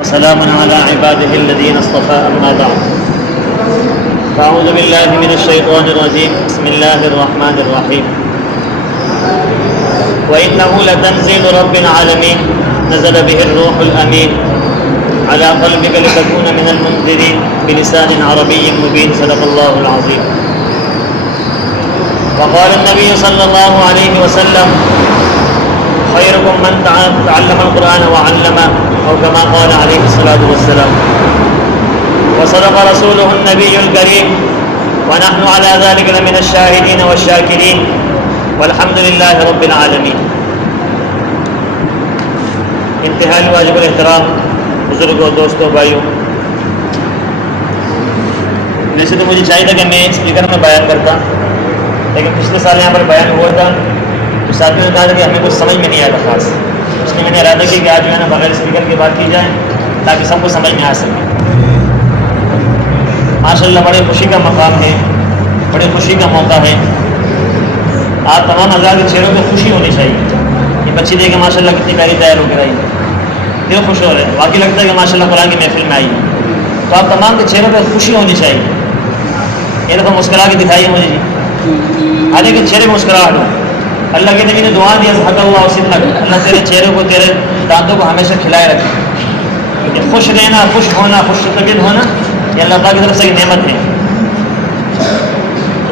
وسلام على عباده الذين اصطفى أما بعد فأعوذ بالله من الشيطان الرجيم بسم الله الرحمن الرحيم وإنه لتنزيل رب العالمين نزل به الروح الأمين على قلبك لتكون من المنذرين بلسان عربي مبين صدق الله العظيم. وقال النبي صلى الله عليه وسلم خيركم من تعلم القرآن وعلمه أو كما قال عليه الصلاة والسلام. وصدق رسوله النبي الكريم ونحن على ذلك لمن الشاهدين والشاكرين والحمد لله رب العالمين. انتہائی واجب الاحترام بزرگوں، دوستوں، بھائیوں، ویسے تو مجھے چاہیے تھا کہ میں اسپیکر میں بیان کرتا، لیکن پچھلے سال یہاں پر بیان ہوا تھا تو ساتھیوں نے کہا تھا کہ ہمیں کچھ سمجھ میں نہیں آیا تھا خاص، اس لیے میں نے ارادہ کیا کہ آج جو ہے نا بغیر اسپیکر کی بات کی جائے تاکہ سب کو سمجھ میں آ سکے. ماشاء اللہ بڑے خوشی کا مقام ہے، بڑے خوشی کا موقع ہے. آپ تمام حضرات کے چہروں پہ خوشی ہونی چاہیے. یہ بچی دیکھ کے ماشاء اللہ کتنی پیاری تیار ہو کے رہی ہے، دل خوش ہو رہے ہیں، واقعی لگتا ہے کہ ماشاء اللہ قرآن کی محفل میں آئی ہے. تو آپ تمام کے چہروں پہ خوشی ہونی چاہیے. یہ دفعہ مسکرا کے دکھائیے مجھے جی، آدھے کے چہرے مسکراہٹ ہو. اللہ کے نبی نے دعا دیا حق اللہ وسلم، اللہ تیرے چہرے کو، تیرے دانتوں کو ہمیشہ کھلائے رکھے. خوش رہنا، خوش ہونا، خوش طبیعت ہونا یہ اللہ تعالیٰ کی طرف سے ایک نعمت ہے.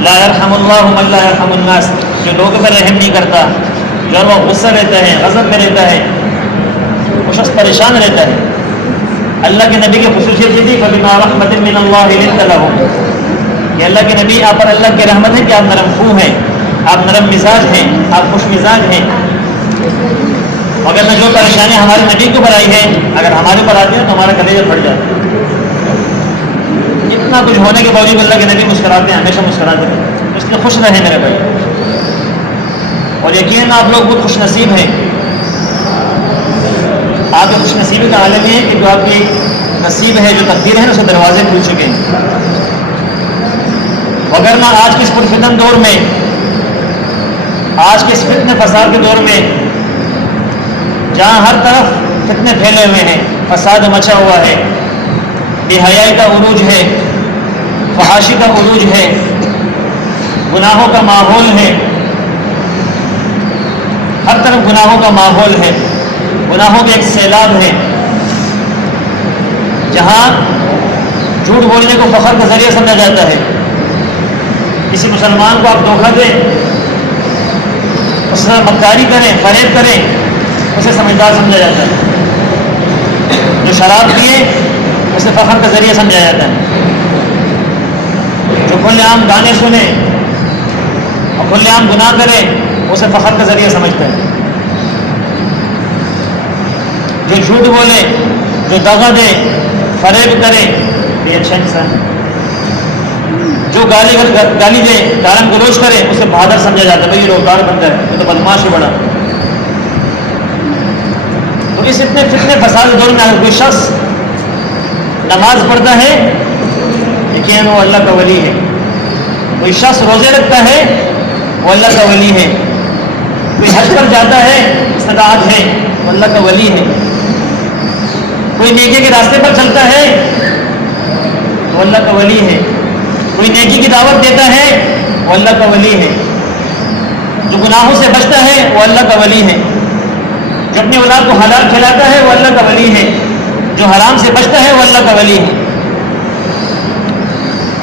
لا یرحم اللہ من لا یرحم الناس، جو لوگوں پر رحم نہیں کرتا، جو وہ غصہ رہتا ہے، غضب میں رہتا ہے، وہ شخص پریشان رہتا ہے. اللہ کے نبی کی خصوصیت یہ تھی فبما رحمۃ من اللہ لنت لهم، کہ اللہ کے نبی آپ پر اللہ کی رحمت ہے کہ آپ نرم خو ہیں، آپ نرم مزاج ہیں، آپ خوش مزاج ہیں. مگر میں جو پریشانی ہمارے نبی کو پر آئی ہے اگر ہمارے پر آتی ہے تو ہمارا کلیجہ پھٹ جاتا ہے. اتنا کچھ ہونے کے باوجود اللہ کے نبی مسکراتے ہیں، ہمیشہ مسکراتے ہیں. اس لیے خوش رہیں میرے بھائی، اور یقیناً آپ لوگ بہت خوش نصیب ہیں. آپ کی خوش نصیبی کا عالم یہ ہے کہ جو آپ کی نصیب ہے، جو تقدیر ہے نا، اس کے دروازے کھل چکے ہیں. وگرنہ آج کے اس پرفتن دور میں، آج کے اس فتنے فساد کے دور میں، جہاں ہر طرف فتنے پھیلے ہوئے ہیں، فساد مچا ہوا ہے، بے حیائی کا عروج ہے، فحاشی کا عروج ہے، گناہوں کا ماحول ہے، ہر طرف گناہوں کا ماحول ہے، گناہوں کے ایک سیلاب ہے. جہاں جھوٹ بولنے کو فخر کا ذریعہ سمجھا جاتا ہے، کسی مسلمان کو آپ دھوکہ دیں، اس سے مکاری کریں، فریب کریں، اسے سمجھدار سمجھا جاتا ہے. جو شراب پیے اسے فخر کا ذریعہ سمجھا جاتا ہے. جو کھلے عام گانے سنے اور کھلے عام گناہ کرے اسے فخر کا ذریعہ سمجھتا ہے. جو جھوٹ بولے، جو دغا دے، فریب کرے، یہ اچھا انسان ہے. جو گالی دے، گالم گلوچ کرے اسے بہادر سمجھا جاتا ہے، بھائی یہ روزگار بنتا ہے، یہ تو بدماش ہی بڑا. تو اس اتنے فتنے فساد دور میں اگر کوئی شخص نماز پڑھتا ہے یقیناً وہ اللہ کا ولی ہے. کوئی شخص روزے رکھتا ہے وہ اللہ کا ولی ہے. کوئی حج پر جاتا ہے، استطاعت ہے، وہ اللہ کا ولی ہے. کوئی نیکی کے راستے پر چلتا ہے وہ اللہ کا ولی ہے. کوئی نیکی کی دعوت دیتا ہے وہ اللہ کا ولی ہے. جو گناہوں سے بچتا ہے وہ اللہ کا ولی ہے. جو اپنی اولاد کو حلال کھلاتا ہے وہ اللہ کا ولی ہے. جو حرام سے بچتا ہے وہ اللہ کا ولی ہے.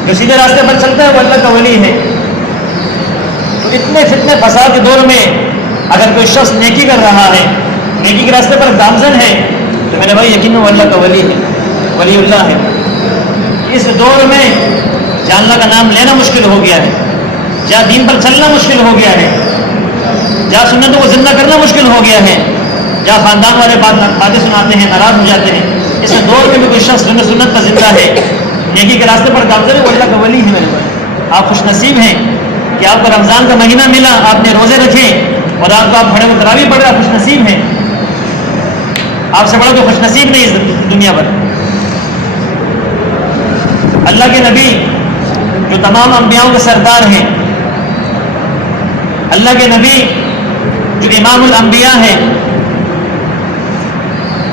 جو سیدھے راستے پر چلتا ہے وہ اللہ کا ولی ہے. تو اتنے فتنے فساد کے دور میں اگر کوئی شخص نیکی کر رہا ہے، نیکی کے راستے پر گامزن ہے، تو میرے بھائی یقیناً وہ اللہ کا ولی ہے، ولی اللہ ہے. اس دور میں جہاں اللہ کا نام لینا مشکل ہو گیا ہے، جہاں دین پر چلنا مشکل ہو گیا ہے، جہاں سنتوں کو زندہ کرنا مشکل ہو گیا ہے، جہاں خاندان والے باتیں سناتے ہیں، ناراض ہو جاتے ہیں، اس دور میں بھی کوئی شخص سنت کا زندہ ہے، نیکی کے راستے پر گامزن ہے، وہ اللہ کا ولی ہے. میرے بھائی آپ خوش نصیب ہیں کہ آپ کو رمضان کا مہینہ ملا، آپ نے روزے رکھے اور آپ کو آپ کھڑے ہوئے تراویح پڑھ رہے، آپ خوش نصیب ہیں. آپ سے بڑا کوئی خوش نصیب نہیں اس دنیا پر. اللہ کے نبی جو تمام انبیاؤں کے سردار ہیں، اللہ کے نبی جو امام الانبیاء ہیں،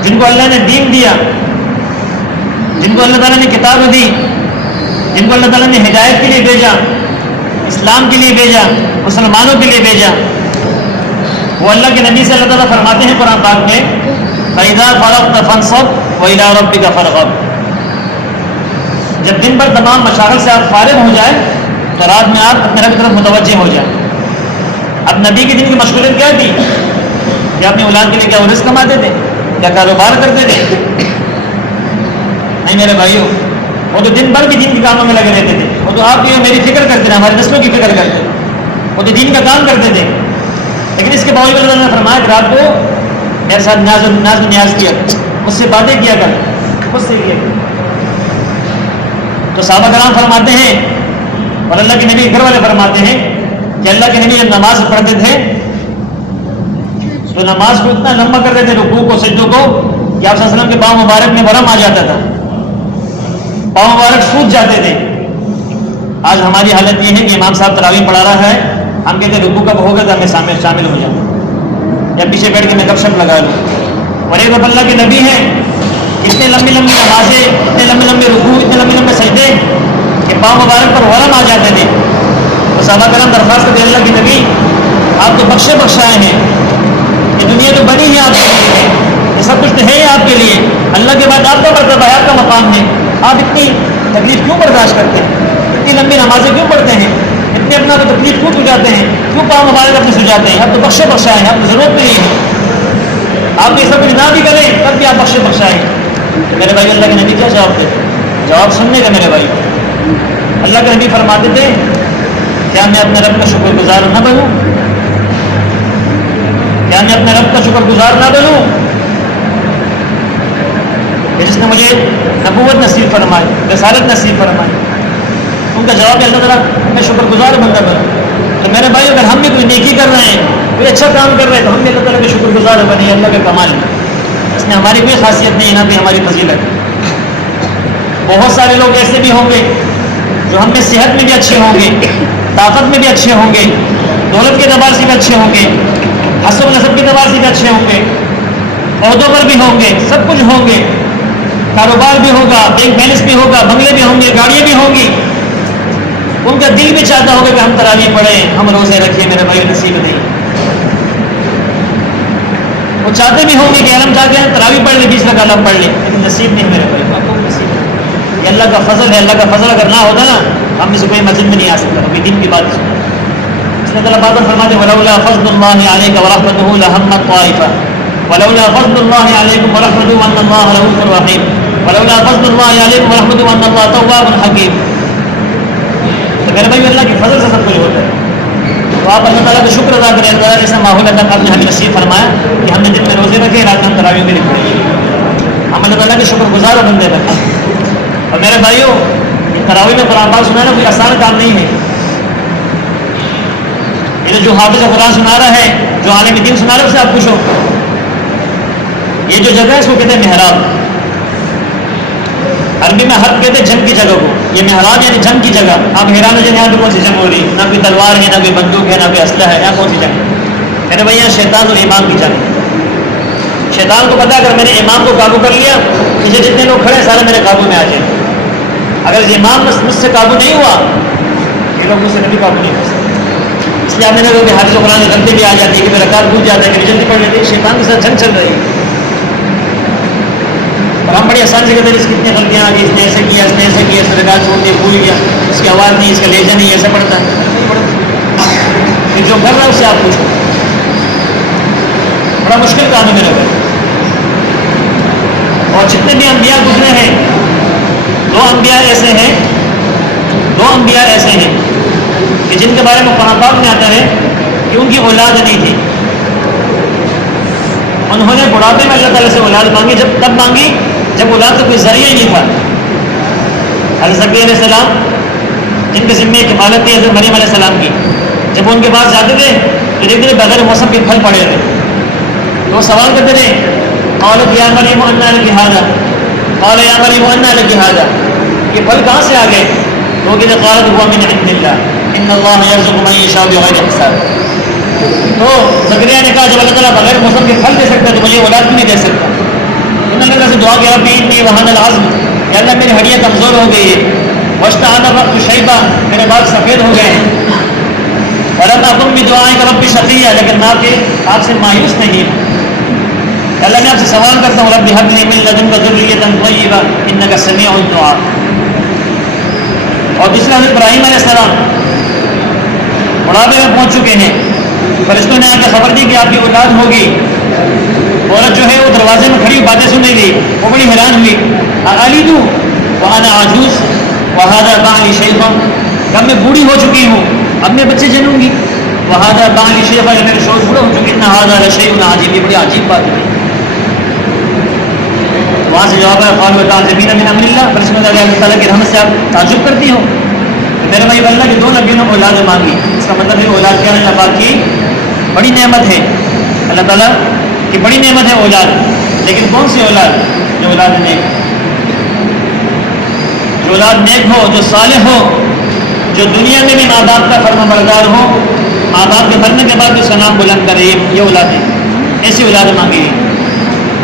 جن کو اللہ نے دین دیا، کو اللہ تعالیٰ نے کتاب دی، جن کو اللہ تعالیٰ نے ہدایت کے لیے بھیجا، اسلام کے لیے بھیجا، مسلمانوں کے لیے بھیجا، وہ اللہ کے نبی سے اللہ تعالیٰ فرماتے ہیں قرآن پاک میں فَإِذَا فَرَغْتَ فَانصَبْ وَإِلَىٰ رَبِّكَ فَارْغَب، جب دن بھر تمام مشاغل سے آپ فارغ ہو جائیں تو رات میں آپ اپنے رب کی طرف متوجہ ہو جائیں۔ اب نبی کے دن کی مشغولیت کیا تھی کہ اپنی اولاد کے لیے کیا رزق کماتے تھے، کیا کاروبار کرتے تھے؟ نہیں میرے بھائیوں، وہ تو دن بھر بھی دین کے کاموں میں لگے رہتے تھے، وہ تو آپ کی اور میری فکر کرتے تھے، ہمارے نسلوں کی فکر کرتے تھے، وہ تو دین کا کام کرتے تھے، لیکن اس کے باوجود اللہ نے فرمایا کہ رات کو میرے ساتھ ناز و نیاز کیا، مجھ سے باتیں کیا کر، خود سے کیا کر۔ تو صحابہ کرام فرماتے ہیں اور اللہ کے نبی کے گھر والے فرماتے ہیں کہ اللہ کے نبی جب نماز پڑھتے تھے تو نماز کو اتنا لمبا کرتے تھے، رکوع کو سجدوں کو، کہ آپ صلی اللہ علیہ وسلم کے پاؤں مبارک میں ورم آ جاتا تھا، پاؤں مبارک سوج جاتے تھے۔ آج ہماری حالت یہ ہے کہ امام صاحب تراویح پڑھا رہا ہے، ہم کہتے ہیں رکوع کب ہوگا تو ہمیں شامل ہو جاؤں یا پیچھے بیٹھ کے میں گپ شپ لگا لوں، اور ایک رب اللہ کے نبی ہیں، اتنے لمبی لمبی نمازیں، اتنے لمبے لمبے رکوع، اتنے لمبے لمبے سجدے کہ پاؤں مبارک پر ورم آ جاتے تھے۔ تو صحابہ کرام درخواست کرتے اللہ کے نبی آپ تو بخشے بخشائے ہیں، یہ دنیا تو بنی ہے آپ کے لیے، یہ سب کچھ تو ہے آپ کے لیے، اللہ کے بعد آپ کا مرتبہ ہے، آپ کا مقام ہے، آپ اتنی تکلیف کیوں برداشت کرتے ہیں، اتنی لمبی نمازیں کیوں پڑھتے ہیں، اتنے اپنا کو تکلیف کیوں اٹھاتے ہیں، کیوں پاؤں مبارک اپنے سجاتے ہیں؟ آپ تو بخشے بخشائے ہیں، آپ کو ضرورت نہیں ہے، آپ یہ سب کچھ نہ بھی کریں تب بھی آپ بخشے بخشائے ہیں۔ تو میرے بھائی اللہ کے نبی کیا جواب دیتے؟ جواب سننے کا میرے بھائی، اللہ کے نبی فرماتے تھے کیا میں اپنے رب کا شکر گزار نہ بنوں، کیا میں اپنے رب کا شکر گزار نہ بنوں جس نے مجھے نبوت نصیب فرمائی، رسالت نصیب فرمائی؟ ان کا جواب ہے اللہ تعالیٰ میں شکر گزار بندہ بنوں۔ تو میرے بھائی اگر ہم بھی کوئی نیکی کر رہے ہیں، کوئی اچھا کام کر رہے ہیں تو ہم بھی اللہ تعالیٰ کے شکر گزار بنے، اللہ کا کمال ہے، اس میں ہماری کوئی خاصیت نہیں ہے، نہ بھی ہماری فضیلت ہے۔ بہت سارے لوگ ایسے بھی ہوں گے جو ہم میں صحت میں بھی اچھے ہوں گے، طاقت میں بھی اچھے ہوں گے، دولت کے اعتبار سے بھی اچھے ہوں گے، حسب و نسب کے اعتبار سے بھی اچھے ہوں گے، عہدوں پر بھی ہوں گے، سب کچھ ہوں گے، کاروبار بھی ہوگا، بینک بیلنس بھی ہوگا، بنگلے بھی ہوں گے، گاڑیاں بھی ہوں گی، ان کا دل بھی چاہتا ہوگا کہ ہم تراویح پڑھیں، ہم روزے رکھیں، میرے بھائی نصیب نہیں۔ وہ چاہتے بھی ہوں گے کہ ہم چاہتے ہیں تراویح پڑھ لیں، 20 رکعت ہم پڑھ لیں، لیکن نصیب نہیں میرے بھائی، آپ کو نصیب نہیں۔ یہ اللہ کا فضل ہے، اللہ کا فضل اگر نہ ہوتا نا ہم میں سے کوئی مسجد میں نہیں آ سکتا، ابھی دن کی بات سنیں۔ اس نے اللہ بات فرماتے ولولا فضل اللہ علیک ورحمتہ لہمت طائفہ ولولا فضل اللہ علیکم ورحمتہ وان اللہ رؤوف رحیم ولولا فضل اللہ علیکم ورحمتہ وان اللہ تواب حکیم۔ تو میرے بھائی اللہ کے فضل سے سب کچھ ہوتا ہے، تو آپ اللہ تعالیٰ کا شکر ادا کریں، اللہ جیسا ماحول اللہ آپ نے ہمیں نصیب فرمایا کہ ہم نے دن میں روزے رکھے، رات میں ہم تراویح بھی پڑھی، ہم اللہ تعالیٰ کے شکر گزار بندے بنے۔ اور میرے بھائیوں یہ تراویح میں قرآن پاک سنانا کوئی آسان کام نہیں ہے، یہ جو حافظ قرآن سنا رہا ہے، جو عالم دین سنا رہا ہے، اس سے آپ پوچھو یہ جو جگہ ہے اس کو کہتے ہیں محراب، عربی میں حرب کہتے ہیں جنگ کی جگہ کو، یہ محراب یعنی جنگ کی جگہ۔ آپ حیران ہو جائیں یہاں پہ کون سی جنگ ہو رہی ہے، نہ کوئی تلوار ہے، نہ کوئی بندوق ہے، نہ کوئی اسلحہ ہے، یہاں کون سی جنگ ہے؟ میرے بھائی یہاں شیطان اور امام کی جنگ ہے۔ شیطان کو پتا اگر میں نے امام کو قابو کر لیا، مجھے جتنے لوگ کھڑے ہیں سارے میرے قابو میں آ جائیں، اگر امام مجھ سے قابو نہیں ہوا یہ لوگ مجھ سے کبھی قابو نہیں کر سکتے۔ اس لیے آپ نے لوگ حافظ قرآن میں غلطی بھی آ جاتی ہے کہ میرا رکعت بھول جاتا ہے، کہ جلدی پڑھ لیتے ہیں، شیطان کے ساتھ جنگ چل رہی ہے، اور ہم بڑی آسان سے کہتے ہیں اس کی اتنی غلطیاں آ گئی، اس نے ایسے کیا، اس نے ایسے کیا، اس نے رکعت چھوڑ دی، بھول گیا، اس کی آواز نہیں، اس کا لہجہ نہیں، ایسا پڑھتا ہے، پھر جو کر رہا ہے اس سے آپ پوچھو، بڑا مشکل کام ہے میرے بھائی۔ اور جتنے بھی انبیاء گزرے ہیں، دو انبیاء ایسے ہیں کہ جن کے بارے میں قرآن پاک میں آتا ہے کہ ان کی اولاد نہیں تھی، انہوں نے بڑھاپے میں اللہ تعالیٰ سے اولاد مانگی، تب مانگی جب اولاد کا کوئی ذریعہ ہی نہیں تھا۔ حضرت زکریا علیہ السلام جن کے ذمے کفالت تھی حضرت مریم علیہ السلام کی، جب وہ ان کے پاس جاتے تھے تو دیکھتے تھے بغیر موسم کے پھل پڑے تھے، تو وہ سوال کرتے تھے قالت یا مریم انا لک ھذا قال یا مریم انا لک ھذا، یہ پھل کہاں سے آ گئے؟ تو وہ کہتے قالت هو من عند اللہ ان اللہ یرزق من یشاء بغیر حساب۔ تو زکریا نے کہا جب اللہ تعالیٰ بغیر موسم کے پھل دے سکتا ہے تو مجھے اولاد بھی نہیں دے سکتا۔ انہوں نے اللہ سے دعا کیا رب انی وہن العظم کہ اللہ میری ہڈیاں کمزور ہو گئی ہے، واشتعل الرأس شیبا، میرے بال سفید ہو گئے ہیں، ولم اکن بدعائک رب شقیا، لیکن میں آپ سے مایوس نہیں ہوں۔ اللہ میں آپ سے سوال کرتا ہوں رب ہب لی من لدنک ذریۃ طیبہ انک سمیع الدعاء۔ اور دوسرا حضرت ابراہیم علیہ السلام بڑھاپے میں پہنچ چکے ہیں، فرشتوں نے آ کے خبر دی کہ آپ کی اولاد ہوگی۔ عورت جو ہے وہ دروازے میں کھڑی باتیں سن رہی تھی، وہ بڑی حیران ہوئی، الید وانا عجوز وہذا بعلی شیخ، اب میں بوڑھی ہو چکی ہوں، اب میں بچے جنوں گی، وہذا بعلی شیخ، میرے شوہر بوڑھے ہو چکے، ان ھذا لشیء عجیب، یہ بڑی عجیب بات ہے۔ وہاں سے جواب ہے قالوا تعجبین من امر اللہ، فرشتوں نے اللہ تعالیٰ کی رحمت سے آپ تعجب کرتی ہو؟ تو میرے بھائی اللہ کے 2 نبیوں نے اولاد مانگی، اس کا مطلب ہے اولاد کیا ہے؟ اللہ پاک کی بڑی نعمت ہے، اللہ تعالیٰ کی بڑی نعمت ہے اولاد۔ لیکن کون سی اولاد؟ جو اولاد نیک، جو اولاد نیک ہو، جو صالح ہو، جو دنیا میں بھی ماں باپ کا فرما بردار ہو، ماں باپ کے مرنے کے بعد جو سلام بلند کرے، یہ اولاد ہے، ایسی اولاد مانگی ہے،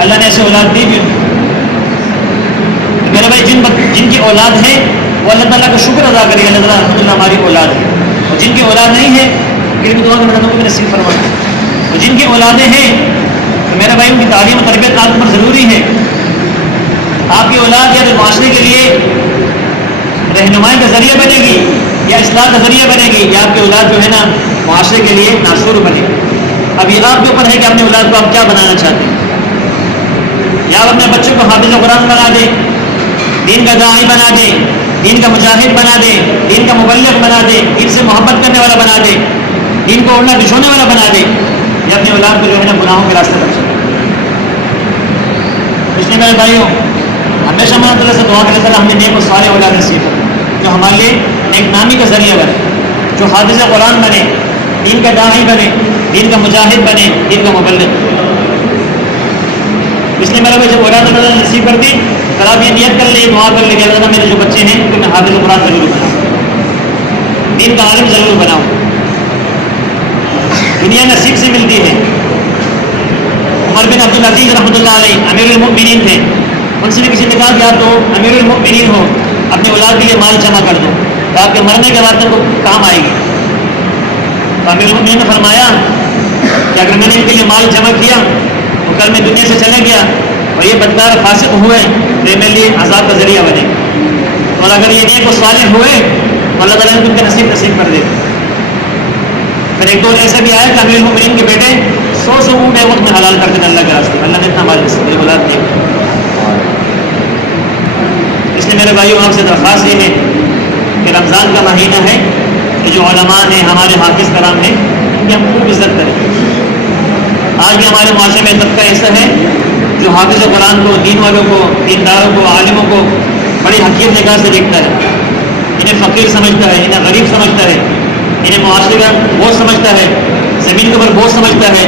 اللہ نے ایسی اولاد دی بھی۔ میرے بھائی جن کی اولاد ہے وہ اللہ تعالیٰ کا شکر ادا کرے، اللہ تعالیٰ الحمدللہ ہماری اولاد ہے، اور جن کی اولاد نہیں ہے پھر بھی دعا میں بتا دوں کہ نصیب فرمائے، اور جن کی اولادیں ہیں تو میرے بھائی ان کی تعلیم و تربیت آپ پر ضروری ہے۔ آپ کی اولاد یا تو معاشرے کے لیے رہنمائی کا ذریعہ بنے گی یا اصلاح کا ذریعہ بنے گی، یا آپ کی اولاد جو ہے نا معاشرے کے لیے ناشور بنے گی۔ اب یہ آپ کے اوپر ہے کہ اپنے اولاد کو آپ کیا بنانا چاہتے ہیں، یا آپ اپنے بچوں کو حافظ قرآن بنا دیں، دین کا داعی بنا دیں، دین کا مجاہد بنا دیں، دین کا مبلغ بنا دیں، دین سے محبت کرنے والا بنا دیں، دین کو اڑنا بچھونے والا بنا دیں، یا اپنے اولاد کو جو ہے نا گناہوں کے راستے پر چلے۔ اس لیے میرے بھائیوں ہمیشہ اللہ تعالیٰ سے دعا کرنے تعالیٰ ہمیں نیک و صالح اولاد نصیب کرے، جو ہمارے لیے ایک نامی کا ذریعہ بنے، جو حافظ قرآن بنے، دین کا داعی بنے، دین کا مجاہد بنے، دین کا مبلغ۔ اس لیے میرے بھائی جب اولاد اللہ نے نصیب کر دی، اگر آپ یہ نیت کر لیں، دعا کر لیں کہ اللہ میرے جو بچے ہیں تو میں حافظ قرآن ضرور بناؤں، دین کا عالم ضرور بناؤں۔ دنیا نصیب سے ملتی ہے۔ عمر بن عبدالعزیز رحمۃ اللہ علیہ امیر المؤمنین تھے، ان سے بھی کسی نے کہا کہ آپ تو امیر المؤمنین ہو، اپنی اولاد کے لیے مال جمع کر دو تو آپ کے مرنے کے بعد تو کام آئے گی۔ تو امیر المؤمنین نے فرمایا کہ اگر میں نے ان کے لیے مال جمع کیا تو کل میں دنیا سے چلے گیا اور یہ بدکار فاسق ہوئے تو یہ میرے لیے عذاب کا ذریعہ بنے، اور اگر یہ نیک و صالح ہوئے تو اللہ تعالیٰ نے ان کے نصیب کر دے۔ پھر ایک دور ایسا بھی آیا کہ امیر المؤمنین کے بیٹے 100 اونٹ وقت میں حلال کرتے ہیں اللہ کے راستے میں، اللہ نے اتنا مال میری اولاد دیا۔ اس لیے میرے بھائیوں آپ سے درخواست یہ ہے کہ رمضان کا مہینہ ہے کہ جو علماء ہیں، ہمارے حافظ کرام ہیں، ان کی ہم خوب عزت کریں۔ آج بھی ہمارے معاشرے میں طبقہ ایسا ہے جو حافظ قرآن کو، دین والوں کو، دینداروں کو، عالموں کو بڑی حقیر نگاہ سے دیکھتا ہے، انہیں فقیر سمجھتا ہے، انہیں غریب سمجھتا ہے، انہیں معاشرے کا بوجھ سمجھتا ہے، زمین کے اوپر بوجھ سمجھتا ہے،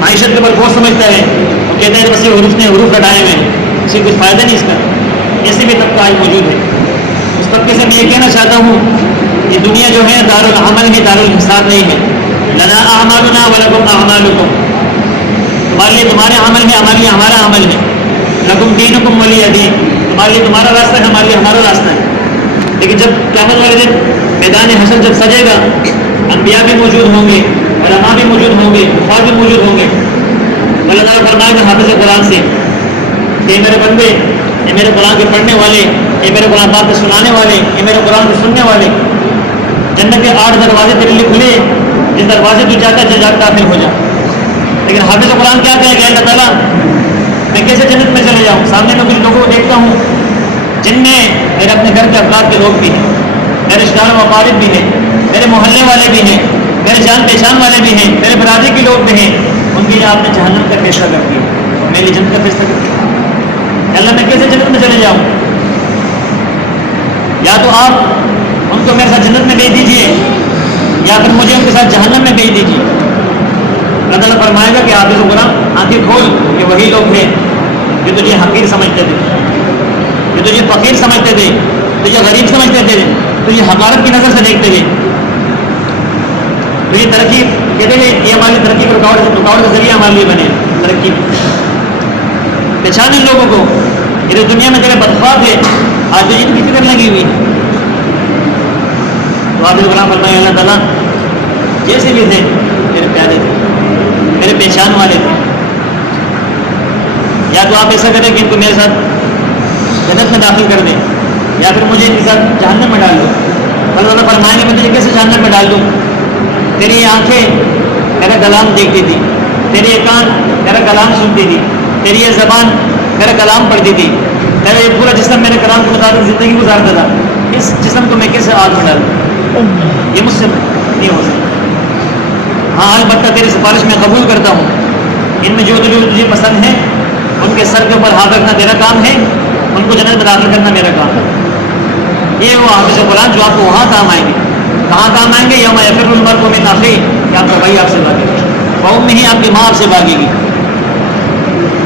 معیشت کے اوپر بوجھ سمجھتا ہے، وہ کہتے ہیں بس یہ حروف نے حروف کٹائے ہوئے ہیں، اسے کچھ فائدہ نہیں اس کا۔ ایسے بھی طبقہ آج موجود ہے۔ اس طبقے سے میں یہ کہنا چاہتا ہوں کہ دنیا جو ہے دار العمل ہے، دار الحساب نہیں ہے۔ لنا اعمالنا ولکم اعمالکم، تمہارے لیے تمہارے عمل ہے، ہمارے لیے ہمارا عمل ہے۔ لکم دینکم ولی دین، تمہارے لیے تمہارا راستہ ہے، ہمارے لیے ہمارا راستہ ہے۔ لیکن جب قیامت والے دن میدان حشر جب سجے گا، انبیاء بھی موجود ہوں گے، علماء بھی موجود ہوں گے، کفار بھی موجود ہوں گے، اللہ تعالیٰ فرمائے گا حافظ قرآن سے کہ میرے بندے، یہ میرے قرآن کے پڑھنے والے، یہ میرے قرآن پاک کو سنانے والے، یہ میرے قرآن کو سننے والے، جنت کے 8 دروازے تیرے لیے کھلے، جس دروازے تو چاہتا ہے داخل ہو جا۔ لیکن حافظ قرآن کیا کہے گا اللہ تعالیٰ میں کیسے جنت میں چلے جاؤں؟ سامنے میں کچھ لوگوں کو دیکھتا ہوں جن میں میرے اپنے گھر کے افراد کے لوگ بھی ہیں، میرے رشتہ دار و اقارب بھی ہیں، میرے محلے والے بھی ہیں، میرے جان پہچان والے بھی ہیں، میرے برادری کے لوگ بھی ہیں، ان کے لیے آپ نے جہنم کا فیصلہ کر دیا اور میرے جنت کا فیصلہ کر دیا۔ اللہ میں کیسے جنت میں چلے جاؤں؟ یا تو آپ ان کو میرے ساتھ جنت میں بھیج دیجیے یا پھر مجھے ان کے ساتھ جہنم میں بھیج دیجیے۔ اللہ تعالیٰ فرمائے گا کہ حافظ قرآن آنکھیں کھول، یہ وہی لوگ ہیں جو تجھے حقیر سمجھتے تھے، جو تجھے فقیر سمجھتے تھے، تجھے غریب سمجھتے تھے، تجھے حقارت کی نظر سے دیکھتے تھے، تو یہ ترقی کہتے تھے یہ ہماری ترقی پر رکاوٹ کا ذریعہ ہمارے لیے بنے۔ ترقی پہچان ان لوگوں کو یہ تو دنیا میں تیرے بدخواہ تھے، آج تو ان کی فکر لگی ہوئی ہے۔ تو آپ غلام فرمائے اللہ تعالیٰ جیسے بھی تھے میرے پیارے تھے، میرے پہچان والے تھے، یا تو آپ ایسا کریں کہ ان کو میرے ساتھ جنت میں داخل کر دیں، یا پھر مجھے ان کے ساتھ جہنم میں ڈال دو۔ اللہ تعالیٰ فرمائیں گے میں تجھے کیسے جہنم میں ڈال دوں؟ تیری یہ آنکھیں میرا کلام دیکھتی تھی، تیری یہ کان میرا کلام سنتی تھی، تیری یہ زبان میرا کلام پڑھتی تھی، تیرا یہ پورا جسم میرے کلام کے مطابق زندگی گزارتا تھا، اس جسم کو میں کیسے آگ میں ڈالوں؟ یہ مجھ سے نہیں ہو سکتا۔ ہاں البتہ تیری سفارش میں قبول کرتا ہوں، ان میں جو تجھے پسند ہے ان کے سر کے اوپر ہاتھ رکھنا تیرا کام ہے، ان کو جنت میں داخل کرنا میرا کام ہے۔ یہ وہ حافظ قرآن جو آپ کو وہاں کام آئیں گے۔ کہاں کام آئیں گے؟ یوم یفر المرء من اخیہ، کہ آپ کا بھائی آپ سے بھاگے گا، قوم میں ہی آپ کی ماں آپ سے بھاگے گی،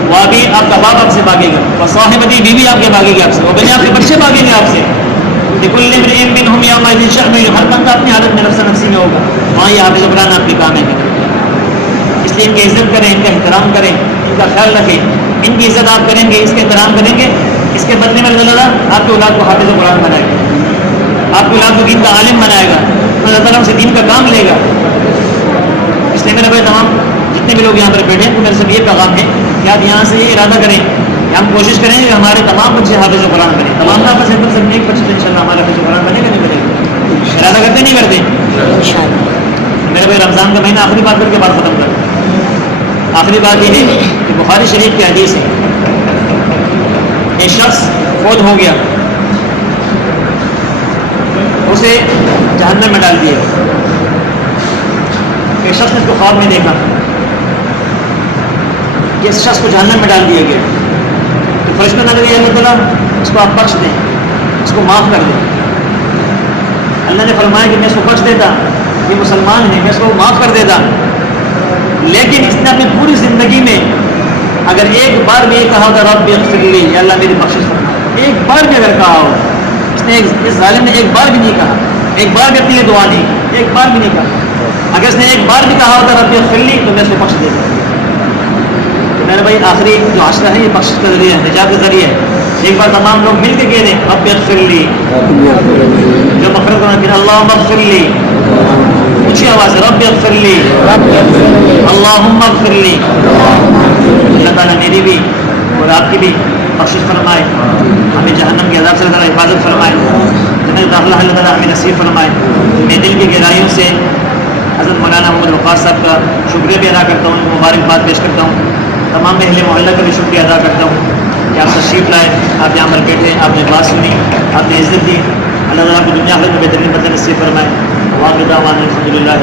وہ بھی آپ کا باپ آپ سے بھاگے گا، وہ صاحبتی بیوی آپ کے بھاگے گی آپ سے، وہ بنے آپ کے بچے بھاگیں گے آپ سے۔ لکل امرئ منہم یومئذ شأن یغنیہ، ہر بندہ اپنی حالت میں نفس نفسی میں ہوگا، وہاں یہ حافظ قرآن آپ کے کام آئیں گے۔ اس لیے ان کی عزت کریں، ان کا احترام کریں، ان کا خیال رکھیں۔ ان کی عزت آپ کریں گے، اس کے احترام کریں گے، اس کے بدلے میں اللہ تعالیٰ آپ کی اولاد کو حافظ قرآن بنائے گا، آپ کی اولاد کو دین کا عالم بنائے گا، اللہ تعالیٰ سے دین کا کام لے گا۔ اس لیے میرے بھائی تمام جتنے بھی لوگ یہاں پر بیٹھے ہیں تو میرے سب یہ پیغام ہے کہ آپ یہاں سے یہ ارادہ کریں کہ ہم کوشش کریں کہ ہمارے تمام بچے حافظ قرآن بنیں۔ تمام نہ بس ایک بچے تو انشاءاللہ ہمارا حافظ قرآن بنے گا، نہیں بنے گا؟ ارادہ کرتے نہیں کرتے؟ میرے بھائی رمضان کا مہینہ آخری بات کر کے بات ختم کر۔ آخری بات یہ ہے کہ بخاری شریف کی حدیث ہے، ایک شخص فوت ہو گیا، اسے جہنم میں ڈال دیا۔ ایک شخص نے اس کو خواب میں دیکھا کہ اس شخص کو جہنم میں ڈال دیا گیا، تو فرشتہ نظر یہ اللہ تعالیٰ اس کو آپ بخش دیں، اس کو معاف کر دیں۔ اللہ نے فرمایا کہ میں اس کو بخش دیتا، یہ مسلمان ہے، میں اس کو معاف کر دیتا، لیکن اس نے اپنی پوری زندگی میں اگر ایک بار بھی یہ کہا ہوتا رب اغفر لی، یا اللہ میری بخشش فرما، ایک بار بھی اگر کہا ہو، اس ظالم نے ایک بار بھی نہیں کہا، ایک بار بھی اپنی یہ دعا نہیں، ایک بار بھی نہیں کہا۔ اگر اس نے ایک بار بھی کہا ہوتا رب اغفر لی تو میں اس کو بخش دیتا۔ تو میرے بھائی آخری جو عشرہ ہے یہ بخشش کا ذریعہ ہے، نجات کا ذریعہ ہے۔ ایک بار تمام لوگ مل کے کہہ دیں رب اغفر لی، جو مغفرت کرنا کہ اللہم اغفر لی، اونچی آواز ہے رب اغفر لی، اللہم اغفر لی۔ اللہ تعالیٰ میری بھی اور آپ کی بھی بخشش فرمائے، ہمیں جہنم کے عذاب سے اللہ تعالیٰ حفاظت فرمائے، جنت داخلہ اللہ تعالیٰ ہمیں نصیب فرمائے۔ میں دل کی گہرائیوں سے حضرت مولانا محمد وقاص صاحب کا شکریہ بھی ادا کرتا ہوں، ان کو مبارکباد پیش کرتا ہوں، تمام اہل محلہ کا بھی شکریہ ادا کرتا ہوں کہ آپ تشریف لائے، آپ یہاں پر بیٹھے، آپ نے بات سنی، آپ نے عزت دی۔ اللہ تعالیٰ کو دنیا آخرت میں بہترین بدلہ نصیب فرمائے۔ واقعہ الحمد للہ۔